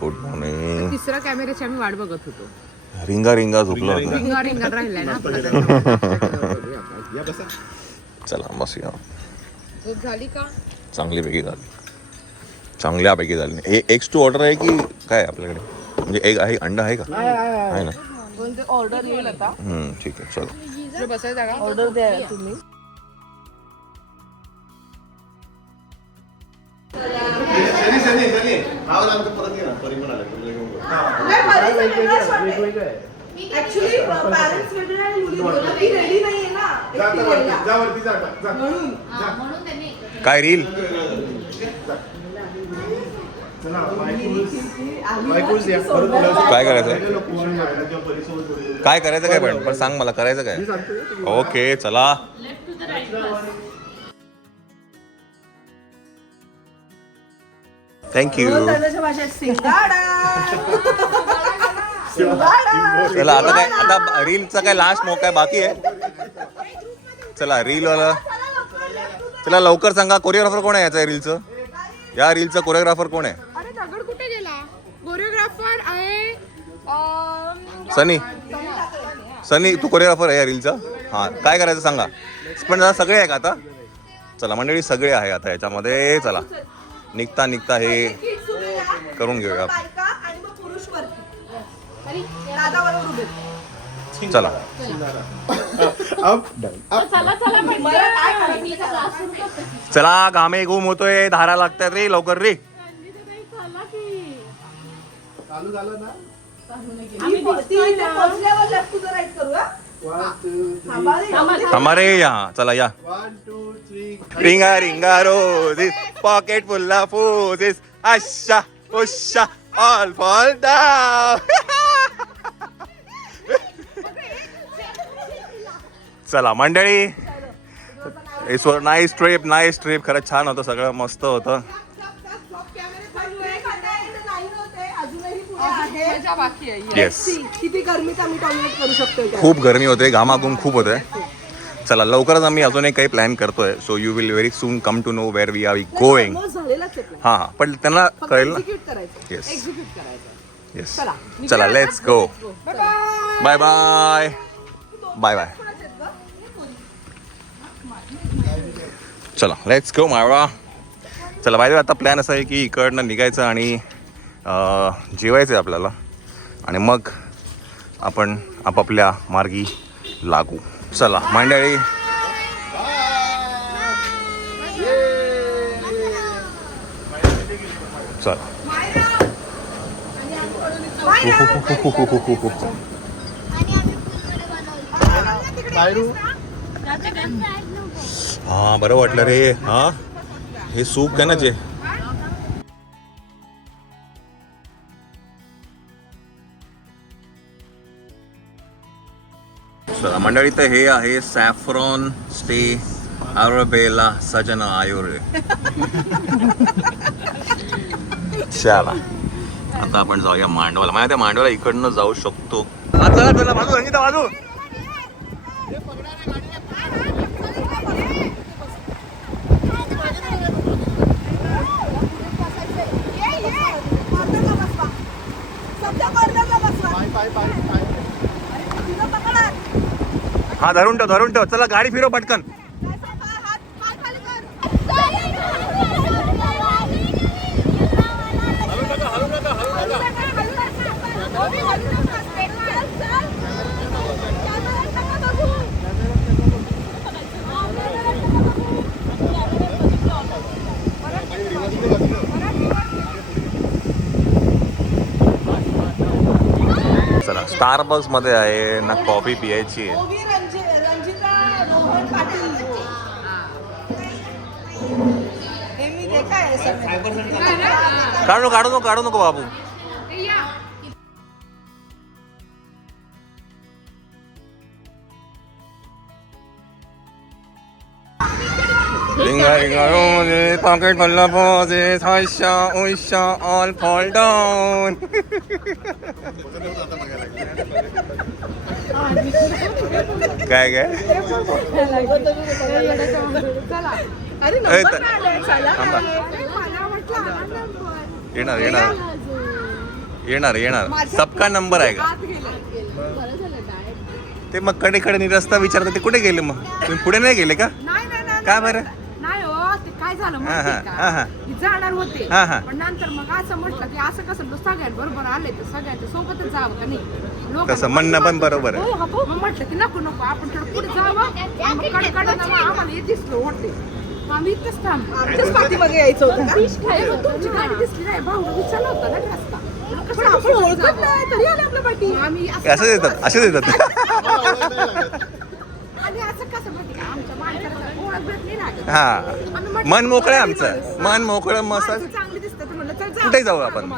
Good morning. तिसऱ्या कॅमेऱ्याची आम्ही वाट बघत होतो. रिंगा रिंगा झोपला होता. रिंगा रिंगा राहिलाय ना. चला बसूया. झोप झाली का? चांगलीपैकी झाली. चांगल्यापैकी झाली. हे एक्स टू ऑर्डर आहे की काय आपल्याकडे? म्हणजे एक आहे, अंडा आहे का? आहे ना. कोणते ऑर्डर येईल आता? ठीक आहे चला. बसायचं का? ऑर्डर द्या तुम्ही. ऍक्च्युली पॅरेंट्स वेगळे आणि मुली वेगळे. ती रेडी नाहीये ना. काय रील? काय करायचं? काय करायचं काय पण सांग मला, करायचं काय? ओके चला. थँक्यू. चला आता काय, आता रीलचा काय लास्ट मोका आहे बाकी आहे. चला रील वाला, चला लवकर सांगा. कोरिओग्राफर कोण आहे याचा रीलचं? या रीलचा कोरिओग्राफर कोण आहे? अरे दगड कुठे गेला? कोरिओग्राफर आहे सनी. सनी तू कोरिओग्राफर आहे या रीलचा? हां काय करायचं सांगा. पण सगळे आहे का आता? चला मंडळी सगळे आहे आता याच्यामध्ये. चला निघता निघता हे करून घेऊया. चला चला. घामे घुम होतोय, धारा लागतात रे, लवकर रे. थांबा रे. या चला या. रिंगा रिंगा roses, pocket full of फोजेस, Asha Usha all fall down. चला मंडळी, नाईस ट्रिप, नाईस ट्रिप. खरंच छान होतं, सगळं मस्त होतं. येस. किती गरमीत आम्ही टॉयलेट करू शकतो. खूप गरमी होते, घामाघूम खूप होते. चला लवकरच आम्ही अजून एक काही प्लॅन करतोय. So you will very soon come to know where we are going. हां हां पण त्यांना कळेल ना. Yes yes. चला let's go. Bye bye bye bye. चला लेट्स गो मायवा. चला बाय. आता प्लॅन असा आहे की इकडनं निघायचं आणि जेवायचं आहे आपल्याला आणि मग आपण आपापल्या मार्गी लागू. चला मंडळी. चला हा बरं वाटलं रे. हा हे सूप काय ना जे. मंडळी तर हे आहे सॅफ्रॉन स्टे आरोबेला सजना आयोरे. चला आता आपण जाऊया मांडवाला. माझ्या त्या मांडवाला इकडनं जाऊ शकतो. चला चला बाजू रंजिता बाजू. हा धरून ठेव. चला गाडी फिरव पटकन. चला स्टारबक्स मध्ये आहे ना, कॉफी पियायची आहे. काढू नको बाबू. रिंगा रिंगा roses, pocket full of फोजेस, Asha Usha all fall down. काय येणार येणार येणार सबका नंबर आहे का आत गेलं. ते मग कडे रस्ता विचारतात ते कुठे गेले मग तुम्ही पुढे नाही गेले का नाही नाही नाही काय बरं नाही हो ते काय झालं हा, माहितीये हा, हा. का मी जाणार होते हा, हा. पण नंतर मग असं म्हटलं की असं कसं सगळ्यांबरोबर आले तर सगळ्यांच्या सोबतच जावं का नाही लोकांना तसं म्हणणं पण बरोबर आहे. मग म्हटलं की नको नको आपण थोडं पुढे जावं आणि मग कडे आम्हाला हे दिसलं होते मग आम्ही इथंच थांबलो आमच्याच पाठीमागे यायचं होतं का? अरे मग तुमची गाडी दिसली नाही भाऊ विचारला होता ना रस्ता कसं आपण ओळखत नाही तरी आले आपल्या पाठी आम्ही असं देतात असे देतात आणि असं कसं माहिती का आमच्या माणसाला ओळख भेटली लागत हा आम्ही म्हटलं, मन मोकळं आहे आमचं मन मोकळं मस्त माणसं चांगली दिसतात म्हणलं चल जाऊ. कुठे जाऊ आपण?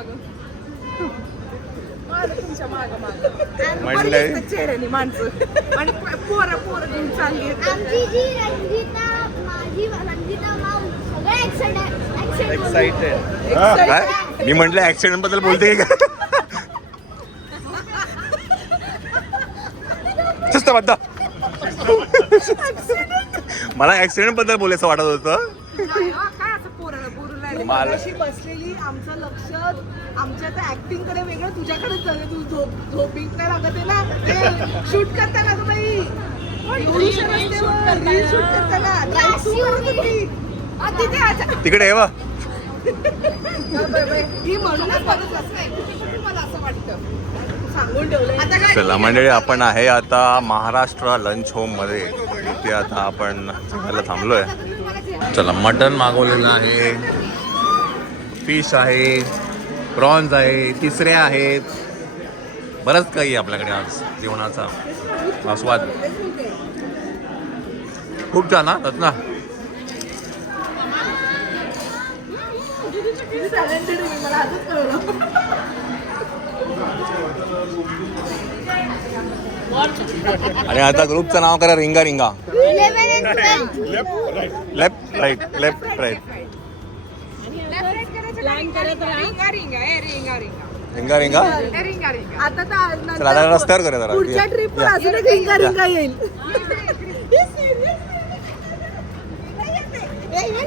आलं तुमच्या मागं मागं. म्हणलंय. बरी दिसतात चेहऱ्याने माणसं आणि पोरं घेऊन चालली आहेत. आमची जी रंजिता माझी रंजिता माऊ सगळे एक्साइटेड काय मी म्हटलं ऍक्सिडेंट बद्दल बोलते की काय शिस्त बद्दा मला ऍक्सिडेंट बद्दल बोलायचं वाटत होतं नाही, काय असं पोरं लागले. मला- अशी बसलेली आमचं लक्ष आमच्या त्या ऍक्टिंग कडे वेगळं तुझ्याकडेच झालं तू झोपिंग नाही लागत आहे ना शूट करताना गं बाई रील शूट करताना drive तू करत होती. तिथे आज- तिकडे आहे वा ही म्हणूनच बघत असते मला असं वाटतं सांगून ठेवलंय आता काय चला मंडळी आपण आहे आता महाराष्ट्र लंच होम मध्ये इथे आता आपण जेवायला थांबलोय चला मटन मागवलेलं आहे फिश आहे प्रॉन्स आहे तिसऱ्या आहेत बरंच काही आहे आपल्याकडे आज जेवणाचा आस्वाद खूप छान हा रत्ना talented आहे, मला आजच कळलं आणि आता ग्रुपचं नाव करा रिंगा रिंगा 11 and 12 लेफ्ट राईट रिंगा रिंगा आता तर चला आता रस्त्यावर करूया जरा पुढच्या ट्रिप वर अजून एक रिंगा रिंगा येईल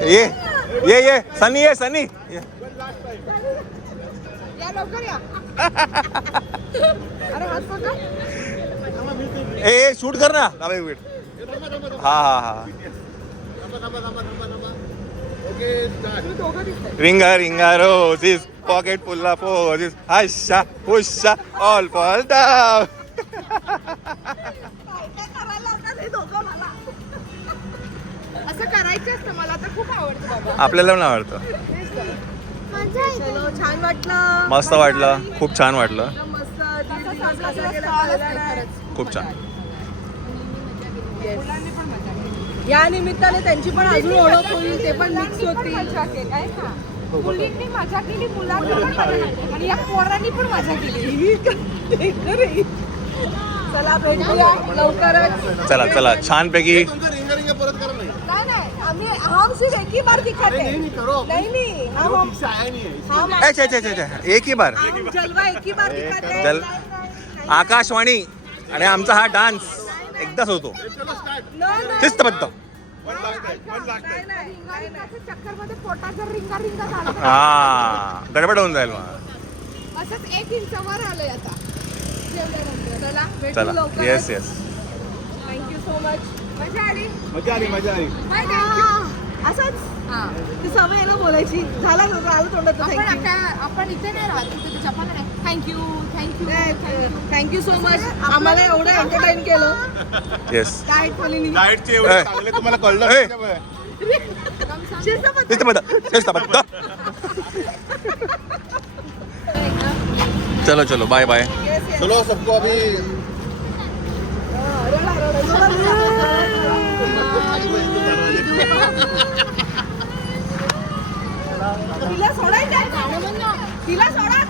ये सनी ये सनी ये. या लवकर या अरे हात पकड ए शूट कर ना थांब एक मिनिट हा ring a ring a roses pocket full of posies husha husha all fall down असं करायचं असतं मला तर खूप आवडतं बाबा आपल्याला पण आवडतं मजा येते चलो छान वाटलं मस्त वाटलं खूप छान वाटलं एकदम मस्त दीड दिवस कसा गेला खूप छान या निमित्ताने त्यांची पण अजून ओळख होईल ते पण मिक्स होतील मुलींनी मजा केली मुलांनी पण मजा केली आणि या पोरांनी पण मजा केली चला भेटूया लवकरच चला चला छानपैकी नाही नाही आम्ही हम सिर्फ एक ही बार दिखाते हैं नहीं हम अच्छा अच्छा अच्छा एक ही बार हम जलवा एक ही बार दिखाते हैं जल आकाशवाणी आणि आमचा हा डान्स एकदाच होतो शिस्तबद्ध चक्करमध्ये पोटात जर रिंगा रिंगा झाला हा गडबड होऊन जाईल मग असंच 1 इंच वर आलंय आता जेवल्यानंतर चला भेटू चला लवकरच. Yes yes thank you so much मजा आली मजा आली हाय थँक्यू असंच ती सवय आहे ना बोलायची झाला तोंडात आपण इथे नाही राहत तिथे जपान नाही थँक्यू सो मच आम्हाला एवढं एंटरटेन केलं येस डाएट फॉलोनी डाएटचे एवढे चांगले तुम्हाला कळलं ए. त्याच्यामुळे. शिस्तबद्ध चलो चलो बाय बाय चलो सबको अभी तिला सोडायचं तिला सोडा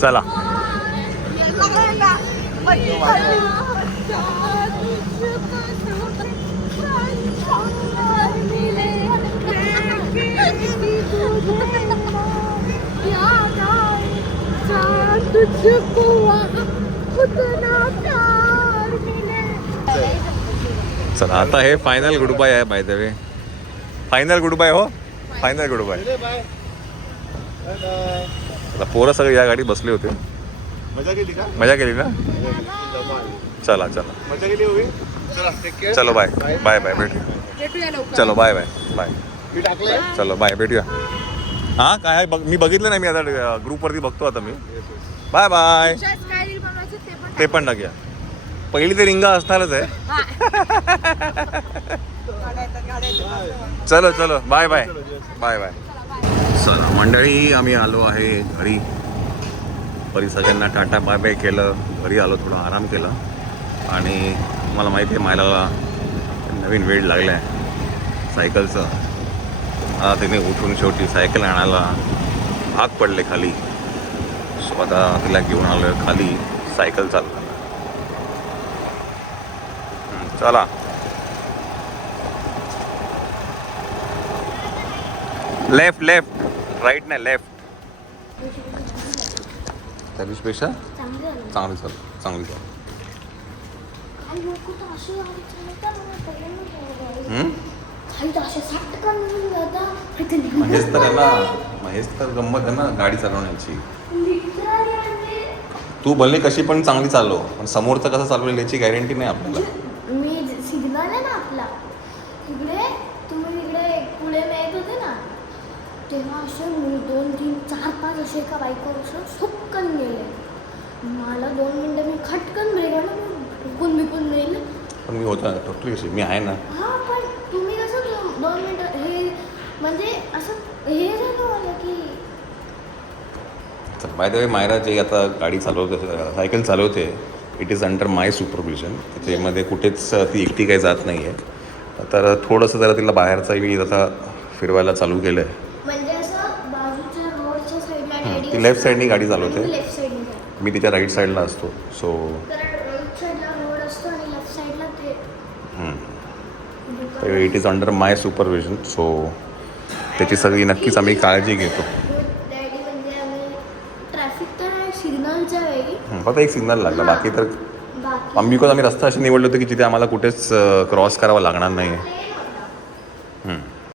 चला चला आता हे फायनल गुड बाय आहे by the way final goodbye हो फायनल गुड बाय आता पोरं सगळे या गाडीत बसले होते. मजा केली का? मजा केली ना? चला चला मजा केली होई. चला take care. चलो बाय बाय बाय भेटूया. भेटूया लवकर. चलो बाय बाय बाय. मी टाकलंय. चलो बाय भेटूया. हां काय आहे मी बघितलं नाही. मी आता ग्रुपवरती बघतो आता मी. Bye bye. तुझ्याच काय रील बनवायचे ते पण ते पण टाकूया. पहिली ते रिंगा असणारच आहे. चलो चलो बाय बाय बाय बाय. चला मंडळी आम्ही आलो आहे घरी. घरी सगळ्यांना टाटा बाय बाय केलं. घरी आलो थोडा आराम केला आणि मला माहिती आहे मायला नवीन वेळ लागला आहे सायकलचं. आता तिने उठून शेवटी सायकल आणायला भाग पडले खाली. सो आता तिला घेऊन आलो खाली सायकल चालवताना. चला लेफ्ट लेफ्ट राईट नाही लेफ्ट. त्या दिवशीपेक्षा चांगलं आहे. चांगली चाल चांगली चाल. काही लोक तर असे गाडी चालवतात ना, पहिल्यांदा गाडी. हम्म? काही तर असे साटकन म्हणून जातात. इथे महेश तर आहे ना महेश तर गंमत आहे ना गाडी चालवण्याची. literally म्हणजे तू भले कशी पण चांगली चालव पण समोरचं कसं चालवलं याची गॅरंटी नाही आपल्याला. मी सिग्नल आहे ना आपला तिकडे तुम्ही इकडे पुढे येत होते ना तेव्हा असे 2, 3, 4, 5 असे एका बाईकवर असं सुक्कन गेले. मला 2 मिनटं मी खटकन ब्रेक आला बिकून गेलं. पण मी होता टोटली कशी मी आहे ना. हां पण तुम्ही कसं 2 मिनटं हे म्हणजे असं हे झालं मला की तर बाय द वे मायरा जे आता गाडी चालवते सायकल चालवते it is under my supervision. त्याच्यामध्ये कुठेच ती एकटी काही जात नाही आहे. तर थोडंसं जरा तिला बाहेरचा मी आता फिरवायला चालू केलं आहे. म्हणजे असं बाजूच्या रोडच्या साईडला ती लेफ्ट साईडनी गाडी चालवते. लेफ्ट साईडने मी तिच्या राईट साईडला असतो. सो कारण राईट साईडला रोड असतो आणि लेफ्ट साईडला ते दुकान. It is under my supervision. So त्याची सगळी नक्कीच आम्ही काळजी घेतो. डॅडी म्हणजे आम्ही ट्रॅफिक तर आहे सिग्नलच्या वेळी फक्त एक सिग्नल लागला बाकी तर बाकी आम्ही रस्ता असे निवडले होते की जिथे आम्हाला कुठेच क्रॉस करावा लागणार नाही आहे.